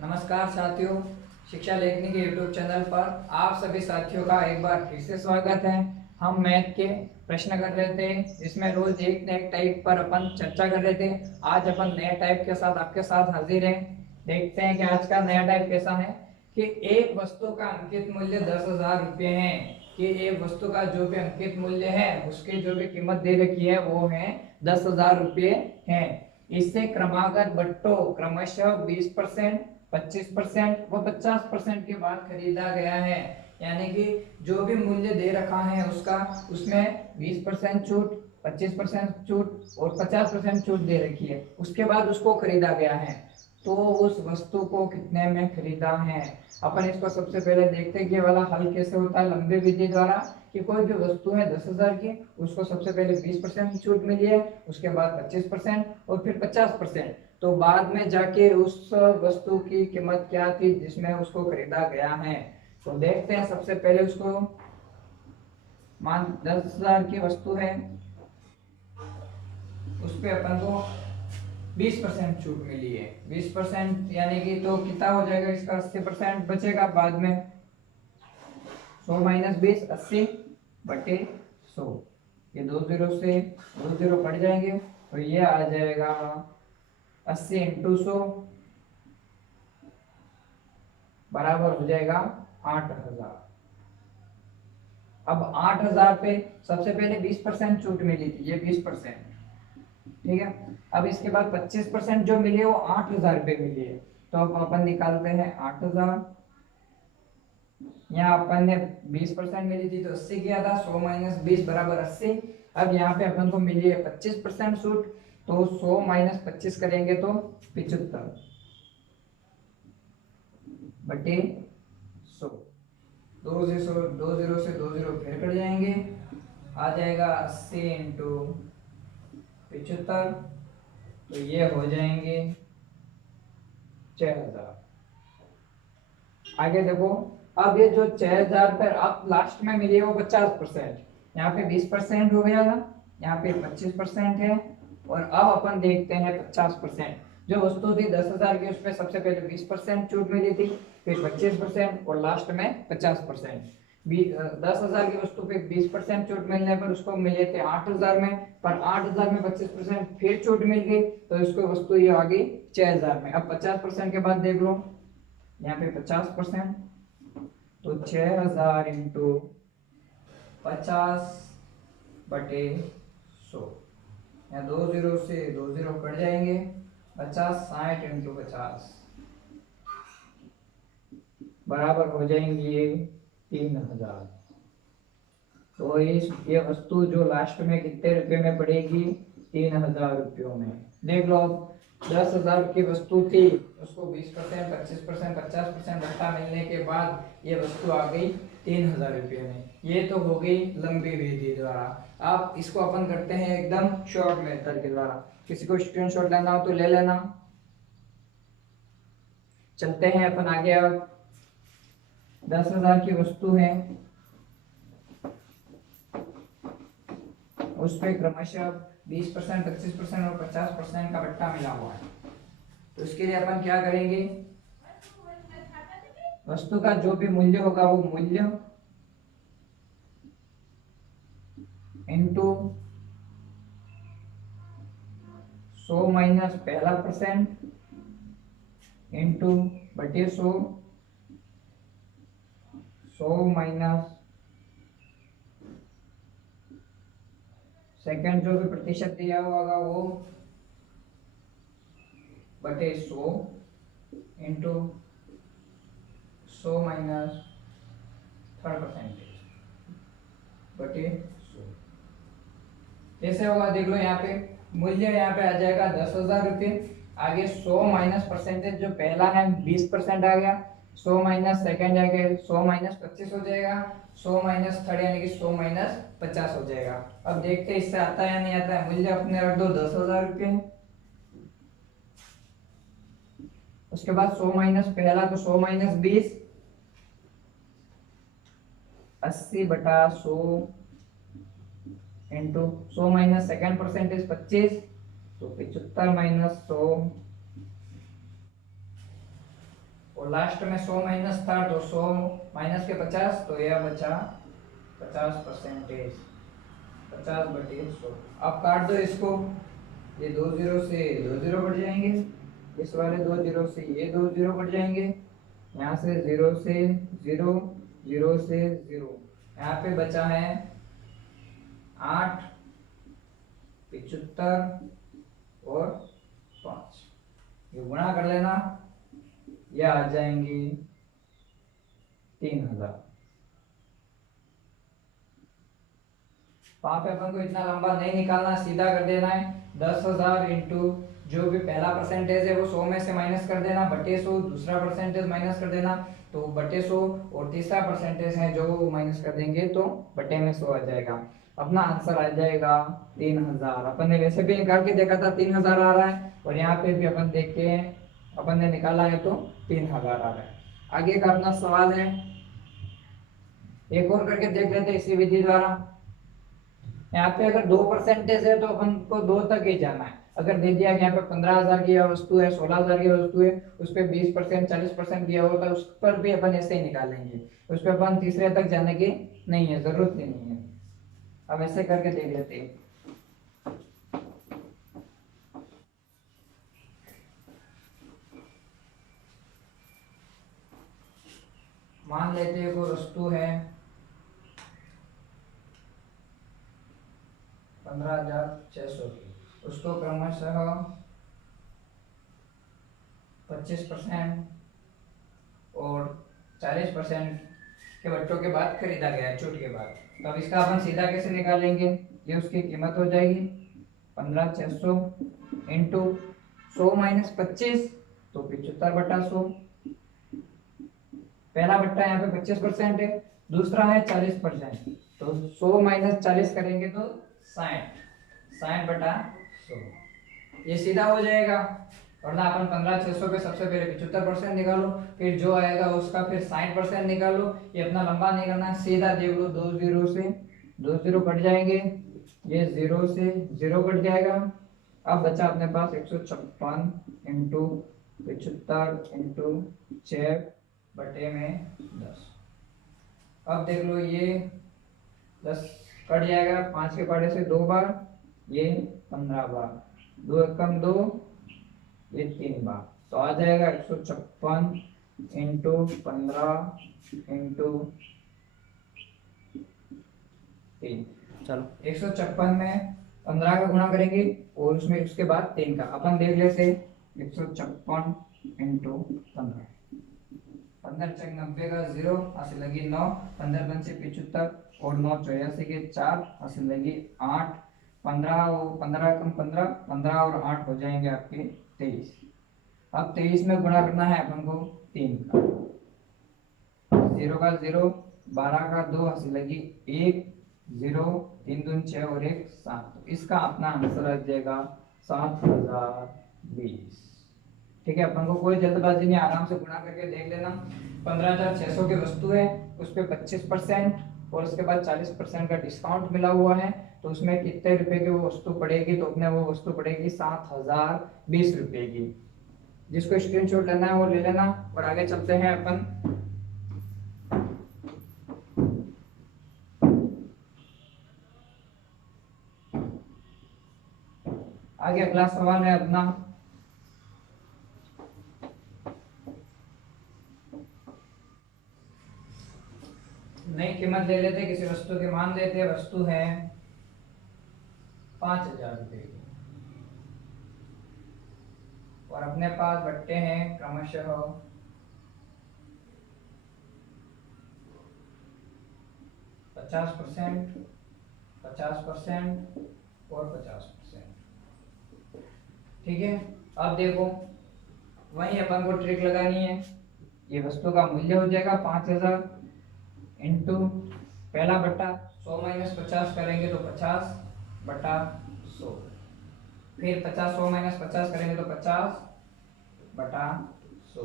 नमस्कार साथियों, शिक्षा लेखनी के यूट्यूब चैनल पर आप सभी साथियों का एक बार फिर से स्वागत है। हम मैथ के प्रश्न कर रहे थे, जिसमें रोज एक न एक टाइप पर अपन चर्चा कर रहे थे। आज अपन नए टाइप के साथ आपके साथ हाजिर हैं। देखते हैं कि आज का नया टाइप कैसा है। कि एक वस्तु का अंकित मूल्य 10,000 रुपये है। कि एक वस्तु का जो भी अंकित मूल्य है उसकी जो भी कीमत दे रखी है वो है 10,000 रुपये है। इससे क्रमागत बट्टों क्रमशः 20%, 25% व 50% के बाद खरीदा गया है। यानी कि जो भी मूल्य दे रखा है उसका, उसमें 20% छूट, 25% छूट और 50% छूट दे रखी है। उसके बाद उसको खरीदा गया है। तो उस वस्तु को कितने में खरीदा है। अपन इसको सबसे पहले देखते हैं कि ये वाला हल कैसे होता है लंबी विधि द्वारा। कि कोई भी वस्तु है 10,000 की, उसको सबसे पहले 20% छूट मिली है, उसके बाद 25% और फिर 50%। तो बाद में जाके उस वस्तु की कीमत क्या थी जिसमें उसको खरीदा गया है। तो देखते हैं सबसे पहले उसको। मान 10,000 की वस्तु है, उस पे अपन को 20% छूट मिली है। 20% यानी कि तो कितना हो जाएगा इसका, 80% बचेगा बाद में। 100 माइनस 20 80 बटे 100। ये दो जीरो से दो जीरो कट जाएंगे तो ये आ जाएगा 80 इंटू 100 बराबर हो जाएगा 8,000। अब 8,000 पे सबसे पहले 20% छूट मिली थी, ये 20%। ठीक है। अब इसके बाद 25% जो मिली है वो 8,000 रुपये मिली है। तो अब अपन निकालते हैं 8,000। यहाँ अपन ने 20% मिली थी तो 80 किया था, 100 माइनस 20 बराबर 80। अब यहाँ पे अपन को मिली है 25% छूट, तो 100 माइनस 25 करेंगे तो 75 बटे 100। दो जीरो से दो जीरो फिर कट जाएंगे, आ जाएगा 80 इंटू 75। तो ये हो जाएंगे 6,000। आगे देखो, अब ये जो 6,000 पर अब लास्ट में मिली है वो 50%। यहाँ पे 20% हो गया था, यहाँ पे 25% है। और अब अपन देखते हैं 50%। जो वस्तु थी 10,000 की, उसमें सबसे पहले 20% छूट मिली थी, फिर 25% और लास्ट में 50%। 10,000 की वस्तु पे 20% छूट मिलने पर उसको मिले थे 8,000 में, पर 8,000 में 25% फिर छूट मिल गई तो इसको वस्तु ये आ गई 6,000 में। अब 50% के बाद देख लो, यहाँ पे 50%, तो 6,000 इंटू 50 बटे 100। यहाँ दो जीरो से दो जीरो कट जाएंगे, 50 60 इंटू 50 बराबर हो जाएंगे 3,000। तो ये वस्तु जो लास्ट में कितने रुपए में पड़ेगी, 3,000 रुपयों में। देख लो, अब 10,000 की वस्तु थी, उसको 20% 25% 50% घाटा मिलने के बाद ये वस्तु आ गई 3,000 रुपये में। ये तो हो गई लंबी विधि द्वारा। अब इसको अपन करते हैं एकदम शॉर्ट मेथड के द्वारा। किसी को स्क्रीनशॉट लेना हो तो ले लेना। चलते हैं अपन आगे। अब 10,000 की वस्तु है, उस पर क्रमशः 20% 25% और 50% का बट्टा मिला हुआ है। तो इसके लिए अपन क्या करेंगे, वस्तु का जो भी मूल्य होगा वो मूल्य इंटू 100 माइनस पहला परसेंट इंटू बटे 100, 100 माइनस सेकंड जो भी प्रतिशत दिया होगा वो बटे 100 इंटू 100 माइनस थर्ड परसेंटेज बटे 100। कैसे होगा देख लो, यहाँ पे मूल्य यहाँ पे आ जाएगा 10,000 रुपये। आगे 100 माइनस परसेंटेज जो पहला है 20% आ गया, 100 माइनस सेकेंड आ गया 100 माइनस 25 हो जाएगा, 100 माइनस थर्ड यानी कि 100 माइनस 50 हो जाएगा। अब देखते हैं इससे आता है या नहीं आता है। मूल्य अपने रख दो 10,000 रुपये, उसके बाद 100 माइनस पहला तो 100 माइनस 20, 80 बटा 100 इंटू 100 माइनस सेकेंड परसेंटेज 25, तो 75 माइनस 100 और लास्ट में 100 माइनस था तो 100 माइनस के 50, तो यह बचा 50%, 50/100। अब काट दो इसको, ये 2 जीरो से 2 जीरो कट जाएंगे, इस वाले 2 जीरो से ये 2 जीरो कट जाएंगे, यहाँ से 0 से 0, 0 से 0, यहाँ पे बचा है 8, 75 और 5। ये गुणा कर लेना, ये आ जाएंगी 3000। वहां पे अपन को इतना लंबा नहीं निकालना, सीधा कर देना है 10,000 इंटू जो भी पहला परसेंटेज है वो 100 में से माइनस कर देना बटे 100, दूसरा परसेंटेज माइनस कर देना तो बटे 100, और तीसरा परसेंटेज है जो वो माइनस कर देंगे तो बटे में 100 आ जाएगा। अपना आंसर आ जाएगा 3000। अपन ने वैसे भी निकाल के देखा था 3000 आ रहा है, और यहाँ पे भी अपन देख के अपन ने निकाला है तो 3000 आ रहा है। आगे का अपना सवाल है, एक और करके देख लेते हैं इसी विधि द्वारा। यहाँ पे अगर 2% है तो अपन को 2 तक ही जाना है। अगर दे दिया कि यहाँ पे 15,000 की वस्तु है, 16,000 की वस्तु है, उस पर 20% 40% दिया होता है, उस पर भी अपन ऐसे ही निकालेंगे, उस पर अपन तीसरे तक जाने की नहीं है, जरूरत ही नहीं है। अब ऐसे करके देख लेते हैं। मान लेते हैं कोई वस्तु है 15,600 की, उसको क्रमशः 25% और 40% के बच्चों के बाद खरीदा गया है, छूट के बाद। तो अब इसका अपन सीधा कैसे निकालेंगे, ये उसकी कीमत हो जाएगी 15,600 इंटू 100 माइनस 25 तो 75/100। पहला बट्टा यहाँ पे 25% है, दूसरा है 40%, तो 100 माइनस 40 करेंगे तो 60/100। ये सीधा हो जाएगा, वरना अपन 15,600 पे सबसे पहले 75% निकालो, फिर जो आएगा उसका फिर 60% निकालो। ये अपना लंबा नहीं करना, सीधा देख लो, 2 जीरो से 2 जीरो कट जाएंगे, ये 0 से 0 कट जाएगा। अब बचा अपने पास 156 इंटू 75 इंटू 6 बटे में 10। अब देख लो, ये 10 कट जाएगा, 5 के पाड़े से 2 बार, ये 15 बार, 2 एकम 2, ये 3 बार, तो आ जाएगा 156 इंटू 15 इंटू 3। चलो 156 में 15 का गुणा करेंगे और उसमें उसके बाद 3 का। अपन देख लेते 156 इंटू 15, 15 चक 90 का 0, हासिल लगी 9, 15 पंचे 75 और 9 84 के 4, हासिल लगी 8, 15 और 15 कम 15, 15 और 8 हो जाएंगे आपके 23। अब 23 में गुणा करना है अपन को 3 का, 0 का 0, 12 का 2, हासिल लगी 1, 0, 3 दूनी 6 और 1 7। तो इसका अपना आंसर आ जाएगा 7020। ठीक है, अपन को कोई जल्दबाजी नहीं, आराम से गुणा करके देख लेना। 15,600 की वस्तु है, उस पर 25% और उसके बाद 40% का डिस्काउंट मिला हुआ है, तो उसमें कितने रुपए की वो वस्तु पड़ेगी, तो अपने वो वस्तु पड़ेगी 7,020 रुपए की। जिसको स्क्रीनशॉट लेना है वो ले लेना, और आगे चलते हैं अपन। आगे अगला सवाल है अपना, नई कीमत ले लेते, किसी वस्तु की मान लेते, वस्तु है 5,000 रुपए की, और अपने पास बट्टे हैं क्रमशः 50%, 50% और 50%। ठीक है, अब देखो वही अपन को ट्रिक लगानी है। ये वस्तु का मूल्य हो जाएगा 5,000 इंटू पहला बट्टा 100 माइनस 50 करेंगे तो 50/100, फिर 50 100 माइनस 50 करेंगे तो 50/100,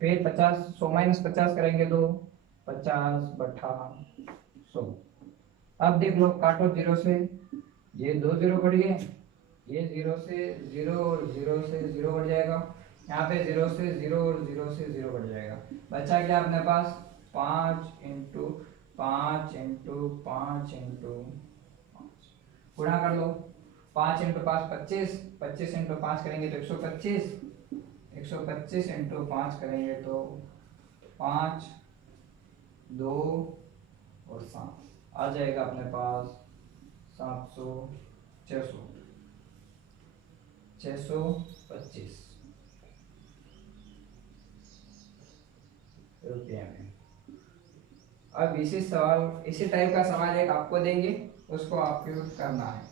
फिर 50 100 माइनस 50 करेंगे तो 50/100। अब देख लो, काटो 0 से, ये 2 0 कट गए, ये 0 से 0 और 0 से 0 कट जाएगा, यहाँ पे 0 से 0 और 0 से 0 कट जाएगा। बचा क्या अपने पास 5 इंटू 5 इंटू 5 इंटू गुणा कर लो। 5 इंटू 5 25, 25 इंटू 5 करेंगे तो 125, 125 इंटू 5 करेंगे तो 5 2 और 7 आ जाएगा अपने पास 700 600 625 रुपये में। अब इसी टाइप का सवाल एक आपको देंगे, उसको आपको करना है,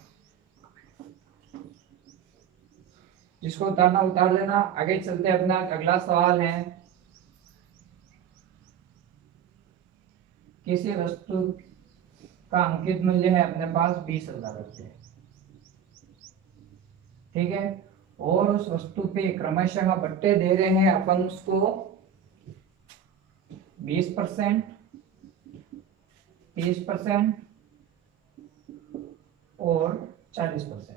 जिसको उतारना उतार लेना। आगे चलते अपना अगला सवाल है, किसी वस्तु का अंकित मूल्य है अपने पास 20,000 रुपये, ठीक है, और उस वस्तु पे क्रमशः बट्टे दे रहे हैं अपन उसको 20%, 30% और 40%।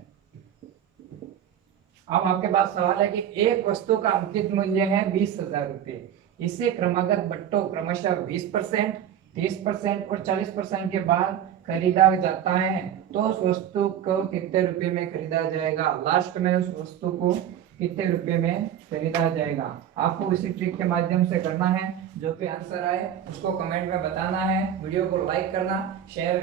अब आपके पास सवाल है कि एक वस्तु का अंकित मूल्य है 20,000 रुपये, इसे क्रमागत बट्टों क्रमशः 20%, 30% और 40% के बाद खरीदा जाता है, तो उस वस्तु को कितने रुपए में खरीदा जाएगा? लास्ट में उस वस्तु को कितने रुपए में खरीदा जाएगा? आपको इसी ट्रिक के माध्यम से करना है। जो भी आंसर आए उसको कमेंट में बताना है। वीडियो को लाइक करना, शेयर